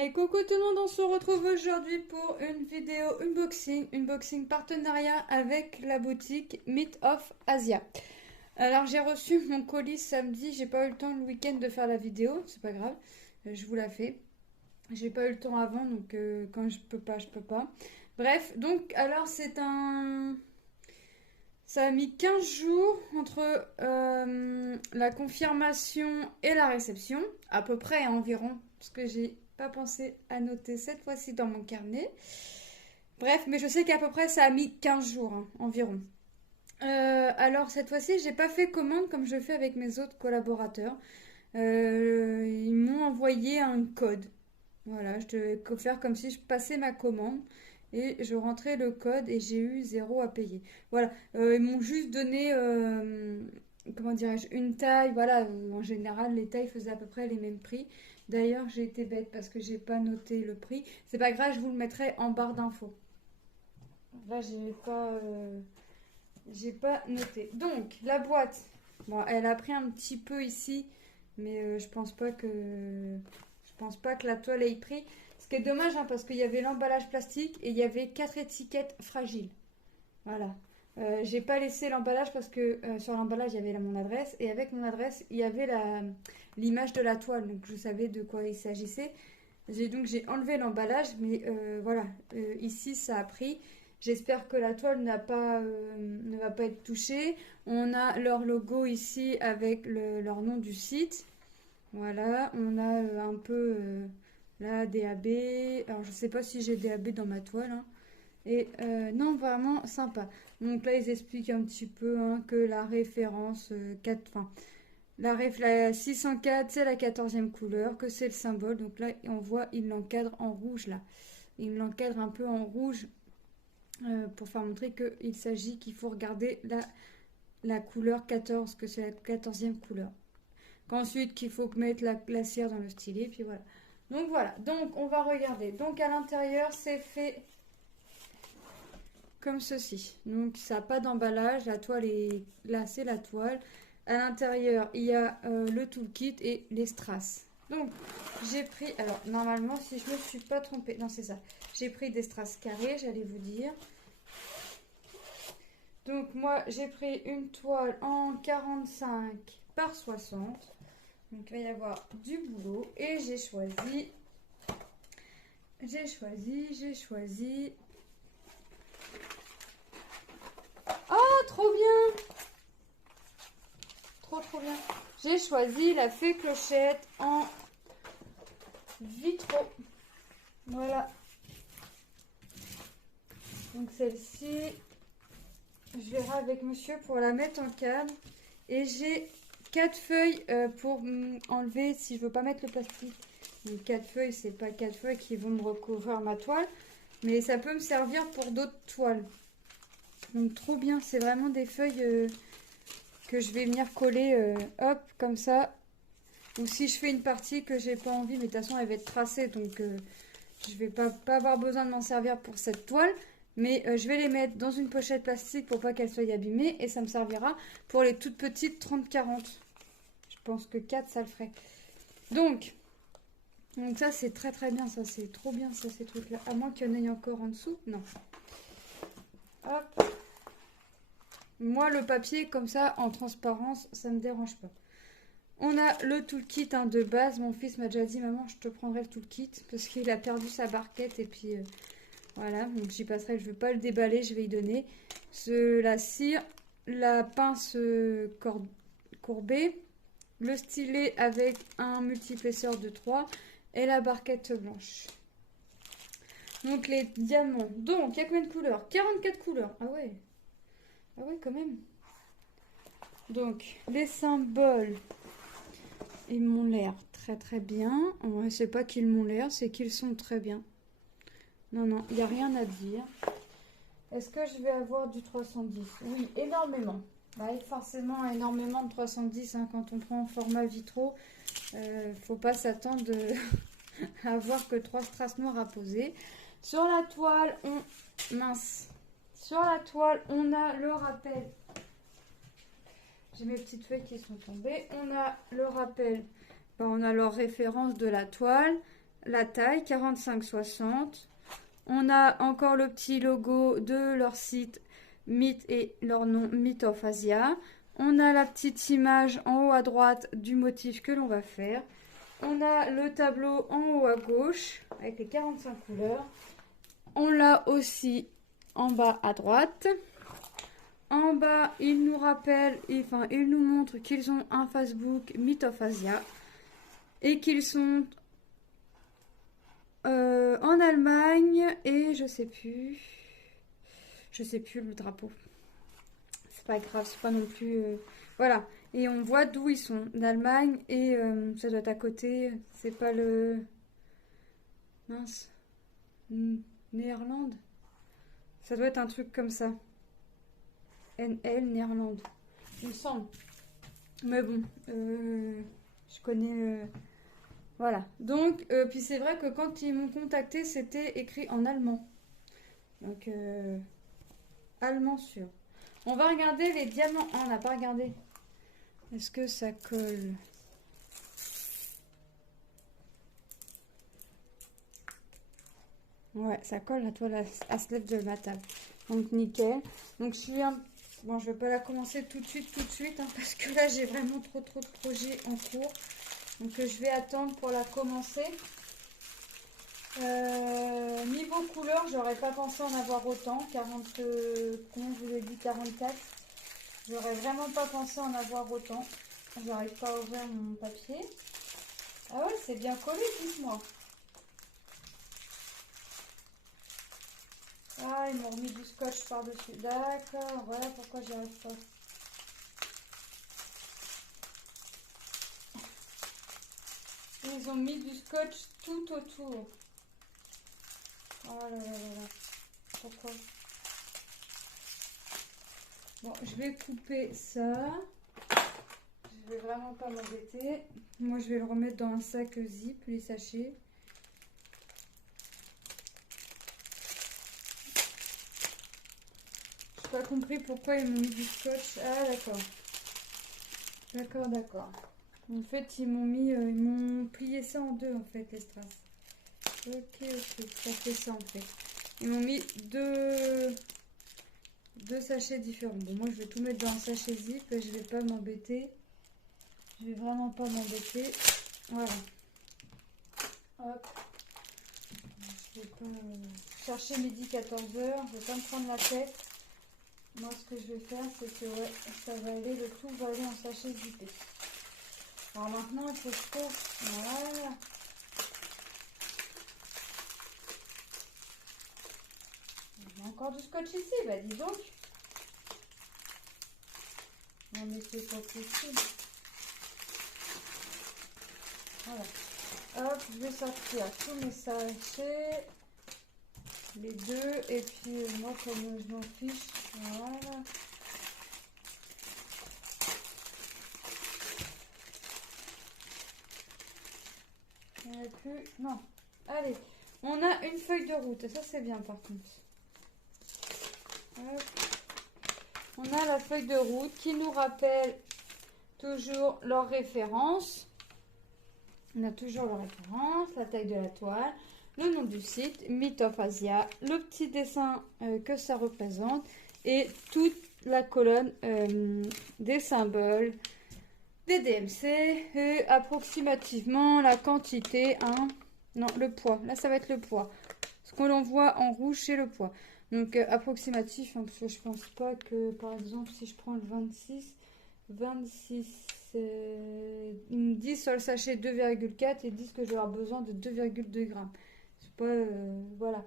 Hey, coucou tout le monde, on se retrouve aujourd'hui pour une vidéo unboxing partenariat avec la boutique Meat of Asia. Alors j'ai reçu mon colis samedi, j'ai pas eu le temps le week-end de faire la vidéo, c'est pas grave, je vous la fais. J'ai pas eu le temps avant, donc quand je peux pas, je peux pas. Bref, donc alors ça a mis 15 jours entre la confirmation et la réception, à peu près environ, parce que j'ai pas pensé à noter cette fois-ci dans mon carnet. Bref, mais je sais qu'à peu près ça a mis 15 jours hein, environ. Alors cette fois-ci, j'ai pas fait commande comme je fais avec mes autres collaborateurs. Ils m'ont envoyé un code. Voilà, je devais faire comme si je passais ma commande et je rentrais le code et j'ai eu zéro à payer. Voilà, ils m'ont juste donné, comment dirais-je, une taille. Voilà, en général, les tailles faisaient à peu près les mêmes prix. D'ailleurs, j'ai été bête parce que j'ai pas noté le prix. C'est pas grave, je vous le mettrai en barre d'infos. Là, j'ai pas noté. Donc, la boîte, bon, elle a pris un petit peu ici, mais je pense pas que la toile ait pris. Ce qui est dommage, hein, parce qu'il y avait l'emballage plastique et il y avait 4 étiquettes fragiles. Voilà. J'ai pas laissé l'emballage parce que sur l'emballage il y avait mon adresse et avec mon adresse il y avait l'image de la toile, donc je savais de quoi il s'agissait. Donc j'ai enlevé l'emballage, mais voilà, ici ça a pris. J'espère que la toile ne va pas être touchée. On a leur logo ici avec leur nom du site. Voilà, on a un peu là DAB. Alors je sais pas si j'ai DAB dans ma toile, hein. Et non, vraiment sympa. Donc là, ils expliquent un petit peu hein, que la référence 4, enfin, la 604, c'est la 14e couleur, que c'est le symbole. Donc là, on voit, il l'encadre en rouge là. Il l'encadre un peu en rouge pour faire montrer qu'il s'agit qu'il faut regarder la couleur 14, que c'est la 14e couleur. Qu'ensuite, qu'il faut mettre la cire dans le stylet, puis voilà. Donc voilà, donc on va regarder. Donc à l'intérieur, c'est fait comme ceci. Donc ça n'a pas d'emballage, la toile est là, c'est la toile. À l'intérieur, il y a le toolkit et les strass. Donc j'ai pris, alors normalement si je ne me suis pas trompée, non c'est ça, j'ai pris des strass carrés, j'allais vous dire. Donc moi j'ai pris une toile en 45 par 60. Donc il va y avoir du boulot et j'ai choisi. Oh trop bien! Trop bien. J'ai choisi la fée clochette en vitraux. Voilà. Donc celle-ci, je verrai avec monsieur pour la mettre en cadre. Et j'ai 4 feuilles pour enlever si je veux pas mettre le plastique. Donc 4 feuilles, c'est pas 4 feuilles qui vont me recouvrir ma toile. Mais ça peut me servir pour d'autres toiles. Donc trop bien, c'est vraiment des feuilles que je vais venir coller hop comme ça. Ou si je fais une partie que j'ai pas envie, mais de toute façon elle va être tracée, donc je vais pas avoir besoin de m'en servir pour cette toile. Mais je vais les mettre dans une pochette plastique pour pas qu'elles soient abîmées. Et ça me servira pour les toutes petites 30-40. Je pense que 4 ça le ferait. Donc ça c'est très bien, ça c'est trop bien ça ces trucs là. À moins qu'il y en ait encore en dessous. Non. Hop. Moi le papier comme ça en transparence ça me dérange pas. On a le toolkit hein, de base. Mon fils m'a déjà dit, maman, je te prendrai le toolkit parce qu'il a perdu sa barquette et puis voilà. Donc j'y passerai. Je ne vais pas le déballer, je vais y donner la cire, la pince courbée, le stylet avec un multiépaisseur de 3 et la barquette blanche. Donc les diamants. Donc il y a combien de couleurs? 44 couleurs. Ah ouais quand même. Donc les symboles. Ils m'ont l'air très bien. Ouais, c'est pas qu'ils m'ont l'air, c'est qu'ils sont très bien. Non, il n'y a rien à dire. Est-ce que je vais avoir du 310? Oui, énormément. Ouais, forcément, énormément de 310 hein, quand on prend format vitraux. Faut pas s'attendre à avoir que 3 strass noirs à poser. Sur la toile, Sur la toile, on a le rappel. J'ai mes petites feuilles qui sont tombées. On a le rappel. On a leur référence de la toile, la taille 45-60. On a encore le petit logo de leur site Mythe et leur nom Myth of Asia. On a la petite image en haut à droite du motif que l'on va faire. On a le tableau en haut à gauche avec les 45 couleurs. On l'a aussi en bas à droite. En bas, il nous rappelle, enfin, il nous montre qu'ils ont un Facebook Myth of Asia et qu'ils sont en Allemagne et je sais plus le drapeau. C'est pas grave, c'est pas non plus. Voilà. Et on voit d'où ils sont, d'Allemagne et ça doit être à côté. C'est pas le. Mince. Néerlande. Ça doit être un truc comme ça. NL, Néerlande. Il me semble. Mais bon, je connais. Voilà. Donc, puis c'est vrai que quand ils m'ont contacté, c'était écrit en allemand. Donc, allemand sûr. On va regarder les diamants. Ah, on n'a pas regardé. Est-ce que ça colle? Ouais, ça colle la toile à se lève de ma table. Donc, nickel. Donc, je suis un... Bon, je vais pas la commencer tout de suite, hein, parce que là, j'ai vraiment trop de projets en cours. Donc, je vais attendre pour la commencer. Niveau couleur, j'aurais pas pensé en avoir autant. 40, comment je vous ai dit, 44. J'aurais vraiment pas pensé en avoir autant. J'arrive pas à ouvrir mon papier. Ah ouais, c'est bien collé, dites-moi. Ah, ils m'ont remis du scotch par-dessus. D'accord, voilà pourquoi j'y arrive pas. Ils ont mis du scotch tout autour. Oh là là là là. Pourquoi? Bon, je vais couper ça. Je vais vraiment pas m'embêter. Moi, je vais le remettre dans un sac zip, les sachets. J'ai pas compris pourquoi ils m'ont mis du scotch. Ah, d'accord. D'accord. En fait, ils m'ont plié ça en deux, en fait, les strass. Ok, ça fait ça, en fait. Ils m'ont mis deux sachets différents. Bon, moi, je vais tout mettre dans un sachet zip. Je vais pas m'embêter. Je vais vraiment pas m'embêter. Voilà. Hop. Je vais pas chercher midi 14h. Je vais pas me prendre la tête. Moi, ce que je vais faire, c'est que ouais, ça va aller, le tout va aller en sachet zippé. Alors maintenant, il faut que je trouve. Voilà. Il y a encore du scotch ici, bah dis donc. Non mais c'est pas possible. Voilà. Hop, je vais sortir tous mes sachets. Les deux. Et puis moi, comme je m'en fiche, voilà. Il n'y en a plus. Non. Allez. On a une feuille de route. Ça, c'est bien par contre. Hop. On a la feuille de route qui nous rappelle toujours leurs références. On a toujours leurs références, la taille de la toile, le nom du site, Myth of Asia, le petit dessin que ça représente et toute la colonne des symboles, des DMC et approximativement la quantité, hein, non, le poids. Là, ça va être le poids. Ce que l'on voit en rouge, c'est le poids. Donc, approximatif, hein, parce que je pense pas que, par exemple, si je prends le 26, ils me disent sur le sachet 2,4 et disent que je vais avoir besoin de 2,2 grammes. C'est pas, voilà.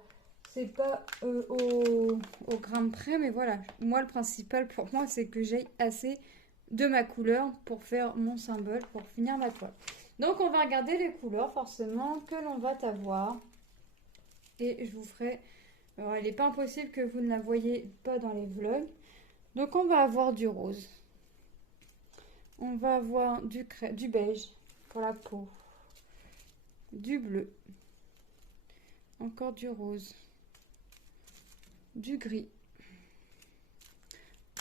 C'est pas au gramme près, mais voilà. Moi, le principal pour moi, c'est que j'ai assez de ma couleur pour faire mon symbole, pour finir ma toile. Donc, on va regarder les couleurs, forcément, que l'on va avoir. Et je vous ferai... Alors, il n'est pas impossible que vous ne la voyez pas dans les vlogs. Donc, on va avoir du rose. On va avoir du beige pour la peau. Du bleu. Encore du rose. Du gris.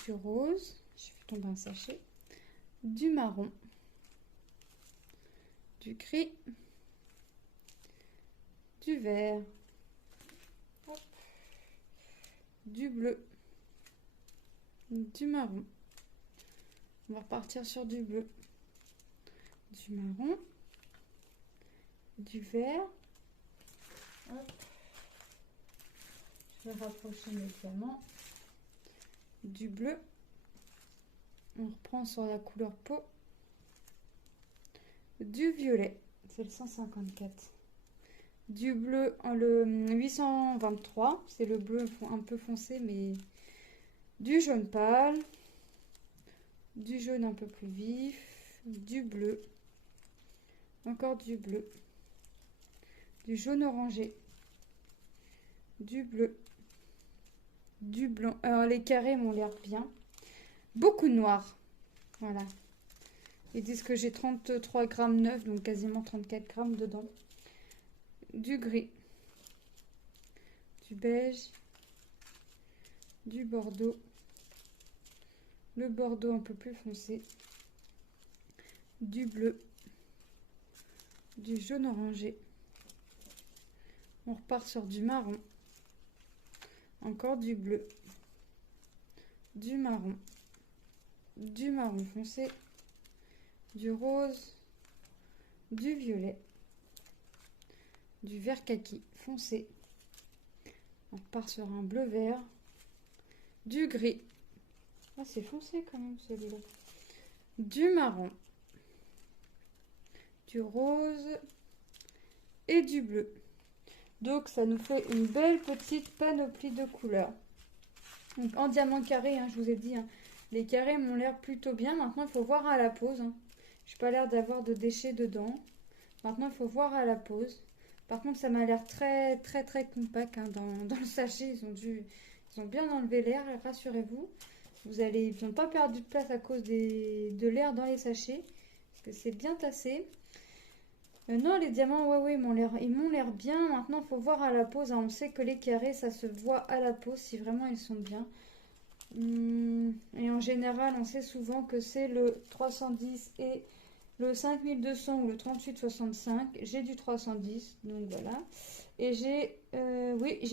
Du rose. Je fais tomber un sachet. Du marron. Du gris. du vert, hop, du bleu, du marron. On va repartir sur du bleu, du marron, du vert. Hop. Je vais rapprocher mes diamants. Du bleu. On reprend sur la couleur peau. Du violet, c'est le 154. Du bleu en le 823, c'est le bleu un peu foncé, mais du jaune pâle. Du jaune un peu plus vif. Du bleu. Encore du bleu. Du jaune orangé. Du bleu. Du blanc. Alors les carrés m'ont l'air bien. Beaucoup de noir. Voilà. Ils disent que j'ai 33 grammes neuf, donc quasiment 34 grammes dedans. Du gris. Du beige. Du bordeaux. Le bordeaux un peu plus foncé. Du bleu. Du jaune orangé. On repart sur du marron. Encore du bleu. Du marron foncé, du rose, du violet, du vert kaki foncé. On repart sur un bleu vert, du gris. Ah, c'est foncé quand même celui-là. Du marron, du rose et du bleu. Donc ça nous fait une belle petite panoplie de couleurs. Donc en diamant carré, hein, je vous ai dit, hein, les carrés m'ont l'air plutôt bien. Maintenant, il faut voir à la pose. Hein. Je n'ai pas l'air d'avoir de déchets dedans. Maintenant, il faut voir à la pose. Par contre, ça m'a l'air très, très, très compact hein, dans le sachet. Ils ont bien enlevé l'air, rassurez-vous. Ils n'ont pas perdu de place à cause de l'air dans les sachets. Parce que c'est bien tassé. Non, les diamants, ouais, ils m'ont l'air bien. Maintenant, il faut voir à la pose. Hein. On sait que les carrés, ça se voit à la pose si vraiment ils sont bien. Et en général, on sait souvent que c'est le 310 et le 5200 ou le 3865. J'ai du 310, donc voilà. Et j'ai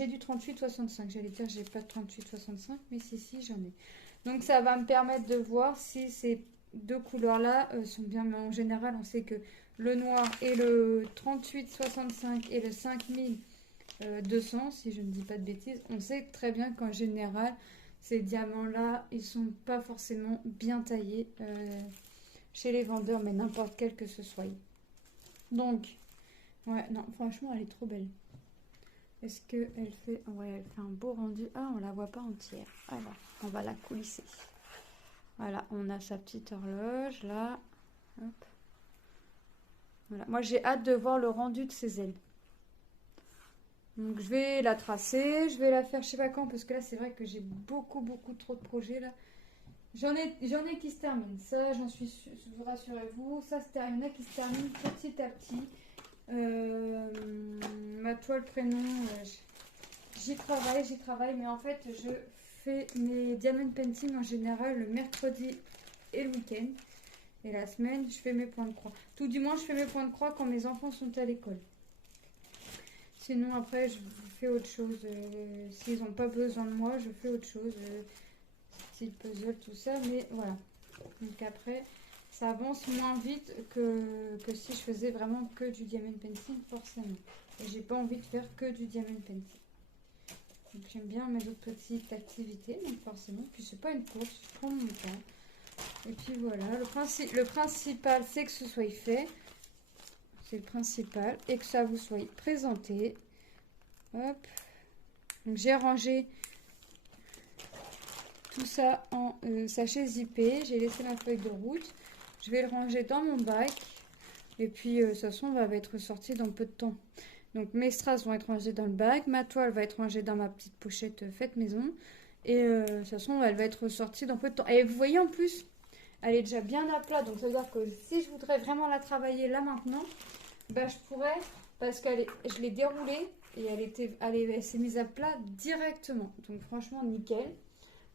du 3865. J'allais dire, j'ai pas de 3865, mais si, j'en ai. Donc ça va me permettre de voir si ces deux couleurs-là sont bien. Mais en général, on sait que le noir et le 3865 et le 5200, si je ne dis pas de bêtises, on sait très bien qu'en général, ces diamants-là, ils sont pas forcément bien taillés chez les vendeurs, mais n'importe quel que ce soit. Donc, ouais, non, franchement, elle est trop belle. Est-ce qu'elle fait... Ouais, elle fait un beau rendu. Ah, on la voit pas entière. Alors, on va la coulisser. Voilà, on a sa petite horloge, là. Hop. Voilà. Moi, j'ai hâte de voir le rendu de ses ailes. Donc, je vais la tracer. Je vais la faire, je sais pas quand, parce que là, c'est vrai que j'ai beaucoup trop de projets, là. J'en ai qui se terminent. Ça, j'en suis sûre, rassurez-vous. Ça, il y en a qui se terminent petit à petit. Ma toile prénom, j'y travaille. Mais en fait, je fais mes diamond painting en général le mercredi et le week-end. Et la semaine, je fais mes points de croix. Tout du moins, je fais mes points de croix quand mes enfants sont à l'école. Sinon, après, je fais autre chose. S'ils n'ont pas besoin de moi, je fais autre chose. Style puzzle, tout ça. Mais voilà. Donc après, ça avance moins vite que si je faisais vraiment que du diamond painting, forcément. Et j'ai pas envie de faire que du diamond painting. Donc j'aime bien mes autres petites activités, donc forcément. Puis c'est pas une course, je prends mon temps. Et puis voilà, le principal, c'est que ce soit fait. C'est le principal. Et que ça vous soit présenté. Hop. Donc j'ai rangé tout ça en sachet zippé. J'ai laissé ma feuille de route. Je vais le ranger dans mon bac. Et puis, de toute façon, elle va être sortie dans peu de temps. Donc mes strass vont être rangées dans le bac. Ma toile va être rangée dans ma petite pochette faite maison. Et de toute façon, elle va être sortie dans peu de temps. Et vous voyez, en plus, elle est déjà bien à plat. Donc ça veut dire que si je voudrais vraiment la travailler là maintenant, bah, je pourrais. Parce que je l'ai déroulée. Et elle s'est mise à plat directement. Donc franchement, nickel.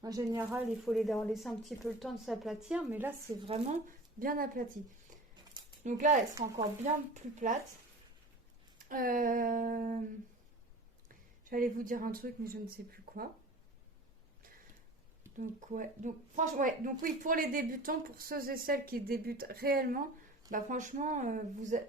En général, il faut leur laisser un petit peu le temps de s'aplatir. Mais là, c'est vraiment bien aplati. Donc là, elle sera encore bien plus plate. J'allais vous dire un truc, mais je ne sais plus quoi. Donc ouais, donc franchement, ouais, donc oui, pour les débutants, pour ceux et celles qui débutent réellement, bah franchement,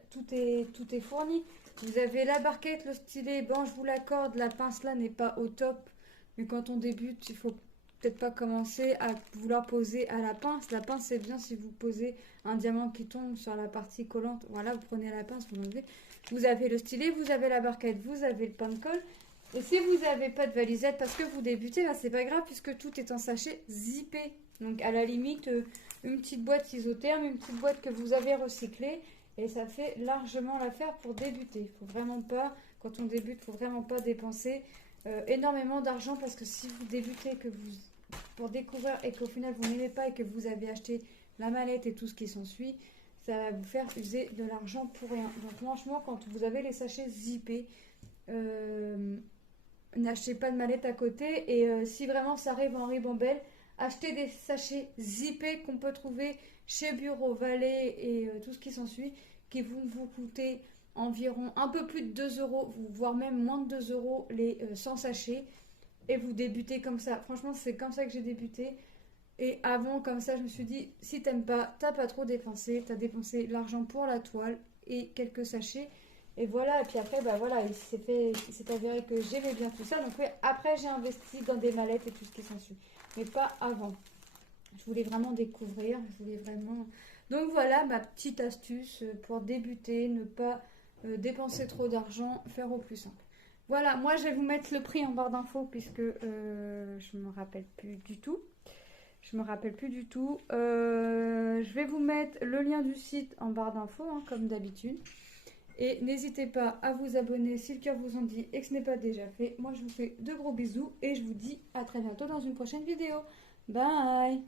tout est fourni. Vous avez la barquette, le stylet, bon, je vous l'accorde, la pince là n'est pas au top, mais quand on débute, il faut peut-être pas commencer à vouloir poser à la pince. La pince, c'est bien si vous posez un diamant qui tombe sur la partie collante. Voilà, vous prenez la pince, vous l'enlevez. Vous avez le stylet, vous avez la barquette, vous avez le pain de colle. Et si vous n'avez pas de valisette parce que vous débutez, là c'est pas grave puisque tout est en sachet zippé. Donc à la limite, une petite boîte isotherme, une petite boîte que vous avez recyclée. Et ça fait largement l'affaire pour débuter. Il faut vraiment pas, quand on débute, il faut vraiment pas dépenser énormément d'argent parce que si vous débutez que vous pour découvrir et qu'au final vous n'aimez pas et que vous avez acheté la mallette et tout ce qui s'ensuit, ça va vous faire user de l'argent pour rien. Donc franchement, quand vous avez les sachets zippés, n'achetez pas de mallette à côté. Et si vraiment ça arrive en ribambelle, achetez des sachets zippés qu'on peut trouver chez Bureau Valet et tout ce qui s'ensuit, qui vont vous coûter environ un peu plus de 2 euros, voire même moins de 2 euros les 100 sachets. Et vous débutez comme ça. Franchement, c'est comme ça que j'ai débuté. Et avant, comme ça, je me suis dit, si t'aimes pas, t'as pas trop dépensé. T'as dépensé l'argent pour la toile et quelques sachets. Et voilà, et puis après, bah voilà, il s'est avéré que j'aimais bien tout ça. Donc oui, après, j'ai investi dans des mallettes et tout ce qui s'ensuit. Mais pas avant. Je voulais vraiment découvrir. Je voulais vraiment... Donc voilà, ma petite astuce pour débuter, ne pas dépenser trop d'argent, faire au plus simple. Voilà, moi je vais vous mettre le prix en barre d'infos puisque je me rappelle plus du tout. Je me rappelle plus du tout. Je vais vous mettre le lien du site en barre d'infos, hein, comme d'habitude. Et n'hésitez pas à vous abonner si le cœur vous en dit et que ce n'est pas déjà fait. Moi je vous fais de gros bisous et je vous dis à très bientôt dans une prochaine vidéo. Bye!